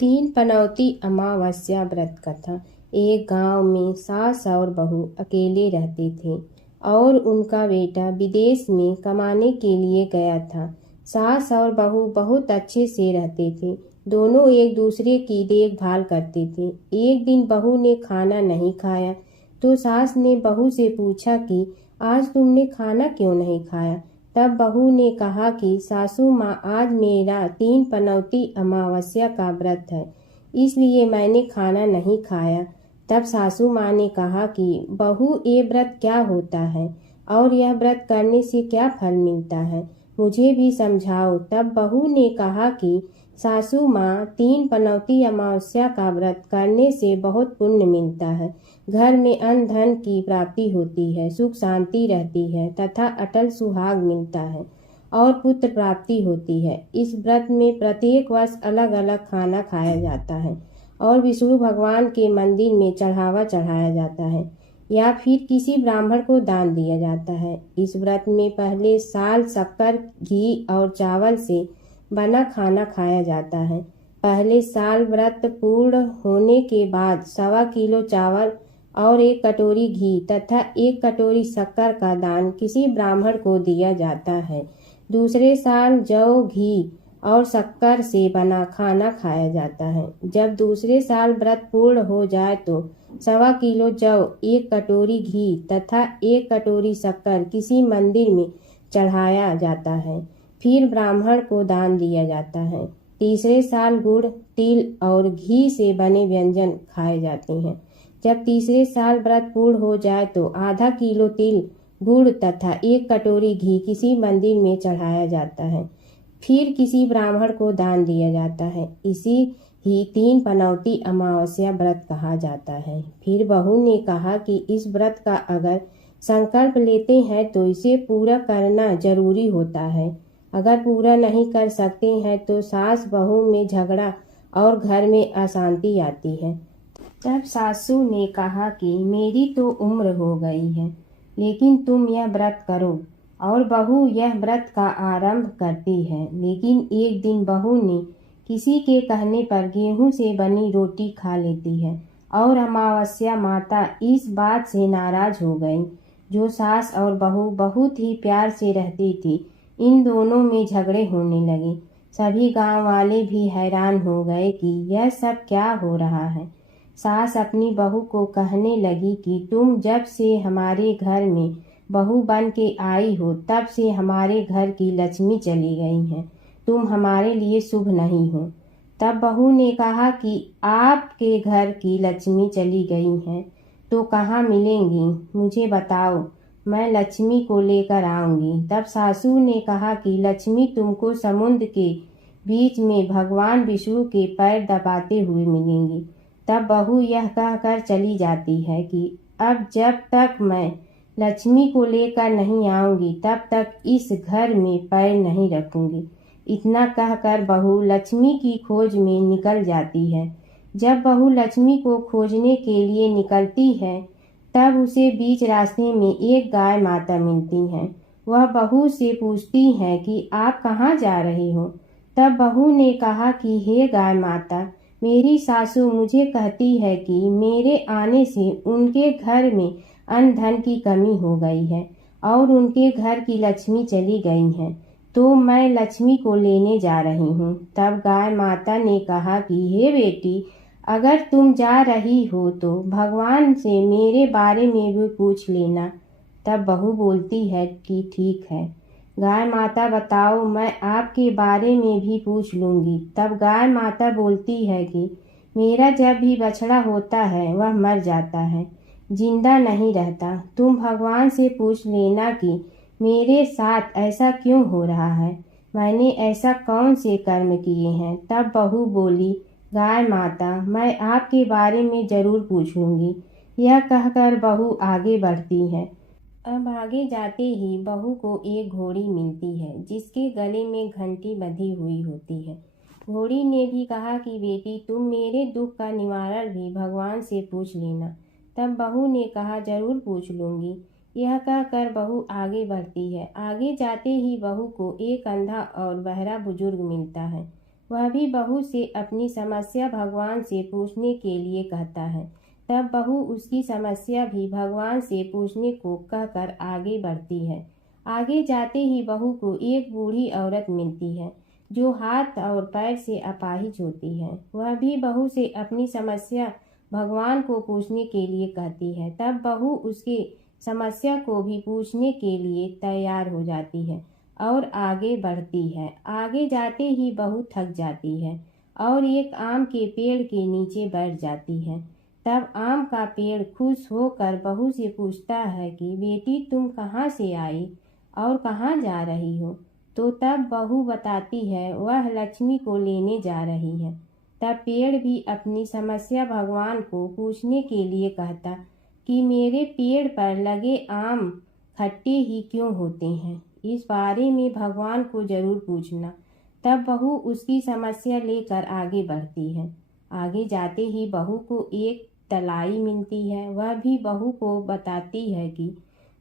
तीन पनौती अमावस्या व्रत कथा। एक गांव में सास और बहू अकेले रहते थे और उनका बेटा विदेश में कमाने के लिए गया था। सास और बहू बहुत अच्छे से रहते थे। दोनों एक दूसरे की देखभाल करते थे। एक दिन बहू ने खाना नहीं खाया तो सास ने बहू से पूछा कि आज तुमने खाना क्यों नहीं खाया। तब बहू ने कहा कि सासू माँ, आज मेरा तीन पनौती अमावस्या का व्रत है, इसलिए मैंने खाना नहीं खाया। तब सासू माँ ने कहा कि बहू, ये व्रत क्या होता है और यह व्रत करने से क्या फल मिलता है, मुझे भी समझाओ। तब बहू ने कहा कि सासू माँ, तीन पनौती अमावस्या का व्रत करने से बहुत पुण्य मिलता है। घर में अन्न धन की प्राप्ति होती है, सुख शांति रहती है तथा अटल सुहाग मिलता है और पुत्र प्राप्ति होती है। इस व्रत में प्रत्येक वर्ष अलग अलग खाना खाया जाता है और विष्णु भगवान के मंदिर में चढ़ावा चढ़ाया जाता है या फिर किसी ब्राह्मण को दान दिया जाता है। इस व्रत में पहले साल शक्कर, घी और चावल से बना खाना खाया जाता है। पहले साल व्रत पूर्ण होने के बाद 1.25 किलो चावल और 1 कटोरी घी तथा 1 कटोरी शक्कर का दान किसी ब्राह्मण को दिया जाता है। दूसरे साल जौ, घी और शक्कर से बना खाना खाया जाता है। जब दूसरे साल व्रत पूर्ण हो जाए तो 1.25 किलो जौ, 1 कटोरी घी तथा 1 कटोरी शक्कर किसी मंदिर में चढ़ाया जाता है, फिर ब्राह्मण को दान दिया जाता है। तीसरे साल गुड़, तिल और घी से बने व्यंजन खाए जाते हैं। जब तीसरे साल व्रत पूर्ण हो जाए तो ½ किलो तिल, गुड़ तथा 1 कटोरी घी किसी मंदिर में चढ़ाया जाता है, फिर किसी ब्राह्मण को दान दिया जाता है। इसी ही तीन पनौती अमावस्या व्रत कहा जाता है। फिर बहू ने कहा कि इस व्रत का अगर संकल्प लेते हैं तो इसे पूरा करना जरूरी होता है। अगर पूरा नहीं कर सकते हैं तो सास बहू में झगड़ा और घर में अशांति आती है। तब सासू ने कहा कि मेरी तो उम्र हो गई है, लेकिन तुम यह व्रत करो। और बहू यह व्रत का आरंभ करती है। लेकिन एक दिन बहू ने किसी के कहने पर गेहूं से बनी रोटी खा लेती है और अमावस्या माता इस बात से नाराज हो गई। जो सास और बहू बहुत ही प्यार से रहती थी, इन दोनों में झगड़े होने लगे। सभी गांव वाले भी हैरान हो गए कि यह सब क्या हो रहा है। सास अपनी बहू को कहने लगी कि तुम जब से हमारे घर में बहू बन के आई हो, तब से हमारे घर की लक्ष्मी चली गई हैं। तुम हमारे लिए शुभ नहीं हो। तब बहू ने कहा कि आपके घर की लक्ष्मी चली गई हैं तो कहाँ मिलेंगी, मुझे बताओ, मैं लक्ष्मी को लेकर आऊंगी। तब सासू ने कहा कि लक्ष्मी तुमको समुद्र के बीच में भगवान विष्णु के पैर दबाते हुए मिलेंगी। तब बहू यह कहकर चली जाती है कि अब जब तक मैं लक्ष्मी को लेकर नहीं आऊंगी तब तक इस घर में पैर नहीं रखूंगी। इतना कहकर बहू लक्ष्मी की खोज में निकल जाती है। जब बहू लक्ष्मी को खोजने के लिए निकलती है तब उसे बीच रास्ते में एक गाय माता मिलती हैं। वह बहू से पूछती हैं कि आप कहाँ जा रहे हो। तब बहू ने कहा कि हे गाय माता, मेरी सासू मुझे कहती है कि मेरे आने से उनके घर में अन्न धन की कमी हो गई है और उनके घर की लक्ष्मी चली गई है, तो मैं लक्ष्मी को लेने जा रही हूँ। तब गाय माता ने कहा कि हे बेटी, अगर तुम जा रही हो तो भगवान से मेरे बारे में भी पूछ लेना। तब बहू बोलती है कि ठीक है गाय माता, बताओ, मैं आपके बारे में भी पूछ लूंगी। तब गाय माता बोलती है कि मेरा जब भी बछड़ा होता है वह मर जाता है, जिंदा नहीं रहता। तुम भगवान से पूछ लेना कि मेरे साथ ऐसा क्यों हो रहा है, मैंने ऐसा कौन से कर्म किए हैं। तब बहू बोली, गाय माता, मैं आपके बारे में जरूर पूछूंगी। यह कहकर बहू आगे बढ़ती है। अब आगे जाते ही बहू को एक घोड़ी मिलती है जिसके गले में घंटी बंधी हुई होती है। घोड़ी ने भी कहा कि बेटी, तुम मेरे दुख का निवारण भी भगवान से पूछ लेना। तब बहू ने कहा, जरूर पूछ लूंगी। यह कहकर बहू आगे बढ़ती है। आगे जाते ही बहू को एक अंधा और बहरा बुजुर्ग मिलता है। वह भी बहू से अपनी समस्या भगवान से पूछने के लिए कहता है। तब बहू उसकी समस्या भी भगवान से पूछने को कहकर आगे बढ़ती है। आगे जाते ही बहू को एक बूढ़ी औरत मिलती है जो हाथ और पैर से अपाहिज होती है। वह भी बहू से अपनी समस्या भगवान को पूछने के लिए कहती है। तब बहू उसके समस्या को भी पूछने के लिए तैयार हो जाती है और आगे बढ़ती है। आगे जाते ही बहू थक जाती है और एक आम के पेड़ के नीचे बैठ जाती है। तब आम का पेड़ खुश होकर बहू से पूछता है कि बेटी तुम कहाँ से आई और कहाँ जा रही हो। तो तब बहू बताती है वह लक्ष्मी को लेने जा रही है। तब पेड़ भी अपनी समस्या भगवान को पूछने के लिए कहता कि मेरे पेड़ पर लगे आम खट्टे ही क्यों होते हैं, इस बारे में भगवान को जरूर पूछना। तब बहू उसकी समस्या लेकर आगे बढ़ती है। आगे जाते ही बहू को एक तलाई मिलती है। वह भी बहू को बताती है कि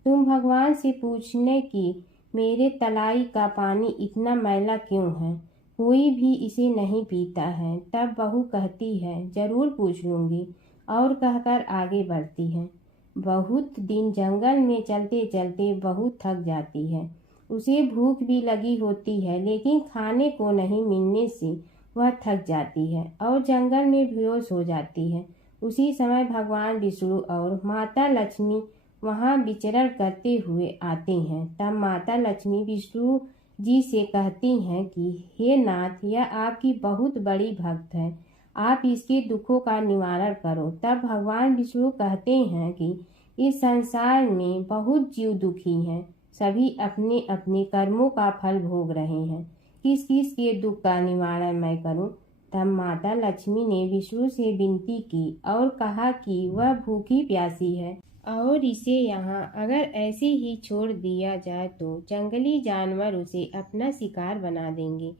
तुम भगवान से पूछने की मेरे तलाई का पानी इतना मैला क्यों है, कोई भी इसे नहीं पीता है। तब बहू कहती है जरूर पूछ लूंगी और कहकर आगे बढ़ती है। बहुत दिन जंगल में चलते चलते बहू थक जाती है। उसे भूख भी लगी होती है लेकिन खाने को नहीं मिलने से वह थक जाती है और जंगल में बेहोश हो जाती है। उसी समय भगवान विष्णु और माता लक्ष्मी वहां विचरण करते हुए आते हैं। तब माता लक्ष्मी विष्णु जी से कहती हैं कि हे नाथ, यह आपकी बहुत बड़ी भक्त है, आप इसके दुखों का निवारण करो। तब भगवान विष्णु कहते हैं कि इस संसार में बहुत जीव दुखी हैं, सभी अपने अपने कर्मों का फल भोग रहे हैं, किस किस के दुख का निवारण मैं करूं। तब माता लक्ष्मी ने विष्णु से विनती की और कहा कि वह भूखी प्यासी है और इसे यहाँ अगर ऐसे ही छोड़ दिया जाए तो जंगली जानवर उसे अपना शिकार बना देंगे।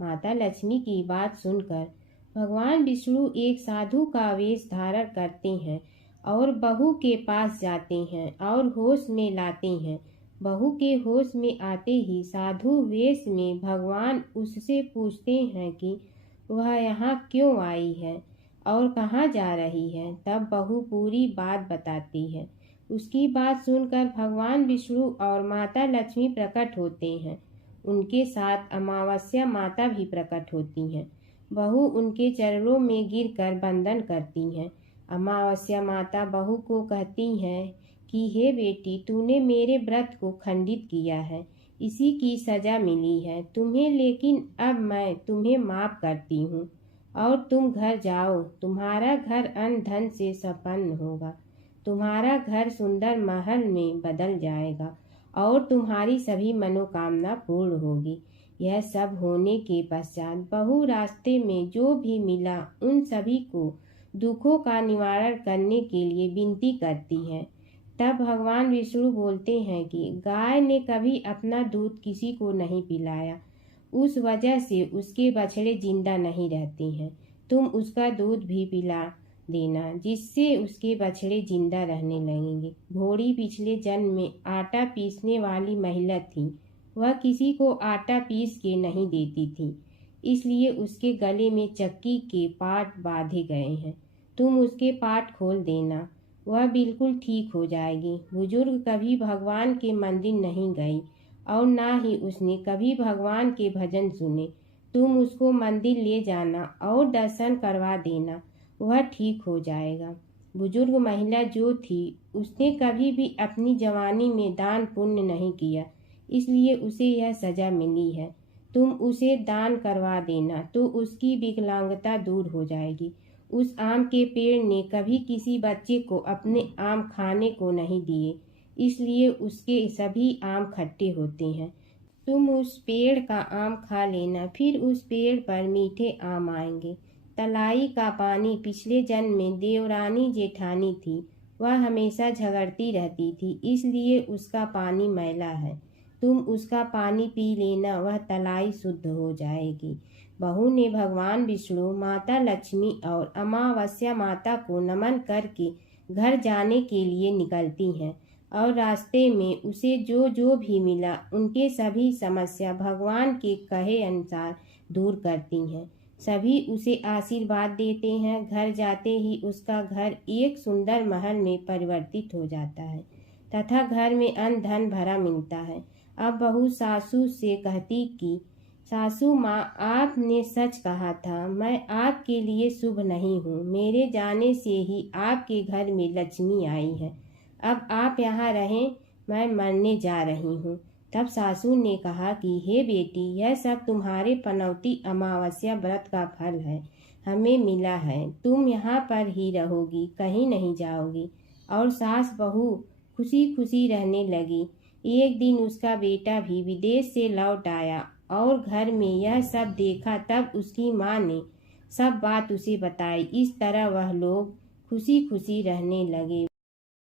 माता लक्ष्मी की बात सुनकर भगवान विष्णु एक साधु का वेश धारण करते हैं और बहू के पास जाते हैं और होश में लाते हैं। बहू के होश में आते ही साधु वेश में भगवान उससे पूछते हैं कि वह यहाँ क्यों आई है और कहाँ जा रही है। तब बहू पूरी बात बताती है। उसकी बात सुनकर भगवान विष्णु और माता लक्ष्मी प्रकट होते हैं। उनके साथ अमावस्या माता भी प्रकट होती हैं। बहू उनके चरणों में गिरकर वंदन करती हैं। अमावस्या माता बहू को कहती हैं कि हे बेटी, तूने मेरे व्रत को खंडित किया है, इसी की सजा मिली है तुम्हें, लेकिन अब मैं तुम्हें माफ करती हूँ और तुम घर जाओ। तुम्हारा घर अन्न धन से संपन्न होगा, तुम्हारा घर सुंदर महल में बदल जाएगा और तुम्हारी सभी मनोकामना पूर्ण होगी। यह सब होने के पश्चात बहू रास्ते में जो भी मिला उन सभी को दुखों का निवारण करने के लिए विनती करती है। तब भगवान विष्णु बोलते हैं कि गाय ने कभी अपना दूध किसी को नहीं पिलाया, उस वजह से उसके बछड़े जिंदा नहीं रहते हैं। तुम उसका दूध भी पिला देना, जिससे उसके बछड़े जिंदा रहने लगेंगे। घोड़ी पिछले जन्म में आटा पीसने वाली महिला थी। वह किसी को आटा पीस के नहीं देती थी, इसलिए उसके गले में चक्की के पाट बांधे गए हैं। तुम उसके पाट खोल देना, वह बिल्कुल ठीक हो जाएगी। बुजुर्ग कभी भगवान के मंदिर नहीं गई और ना ही उसने कभी भगवान के भजन सुने। तुम उसको मंदिर ले जाना और दर्शन करवा देना, वह ठीक हो जाएगा। बुजुर्ग महिला जो थी उसने कभी भी अपनी जवानी में दान पुण्य नहीं किया, इसलिए उसे यह सजा मिली है। तुम उसे दान करवा देना तो उसकी विकलांगता दूर हो जाएगी। उस आम के पेड़ ने कभी किसी बच्चे को अपने आम खाने को नहीं दिए, इसलिए उसके सभी आम खट्टे होते हैं। तुम उस पेड़ का आम खा लेना, फिर उस पेड़ पर मीठे आम आएंगे। तलाई का पानी पिछले जन्म में देवरानी जेठानी थी, वह हमेशा झगड़ती रहती थी, इसलिए उसका पानी मैला है। तुम उसका पानी पी लेना, वह तलाई शुद्ध हो जाएगी। बहू ने भगवान विष्णु, माता लक्ष्मी और अमावस्या माता को नमन करके घर जाने के लिए निकलती हैं और रास्ते में उसे जो जो भी मिला उनके सभी समस्या भगवान के कहे अनुसार दूर करती हैं। सभी उसे आशीर्वाद देते हैं। घर जाते ही उसका घर एक सुंदर महल में परिवर्तित हो जाता है तथा घर में अन्न धन भरा मिलता है। अब बहू सासू से कहती कि सासू माँ, आपने सच कहा था, मैं आपके लिए शुभ नहीं हूँ। मेरे जाने से ही आपके घर में लक्ष्मी आई है। अब आप यहाँ रहें, मैं मरने जा रही हूँ। तब सासू ने कहा कि हे बेटी, यह सब तुम्हारे पनौती अमावस्या व्रत का फल है, हमें मिला है। तुम यहाँ पर ही रहोगी, कहीं नहीं जाओगी। और सास बहू खुशी खुशी रहने लगी। एक दिन उसका बेटा भी विदेश से लौट आया और घर में यह सब देखा। तब उसकी माँ ने सब बात उसे बताई। इस तरह वह लोग खुशी खुशी रहने लगे।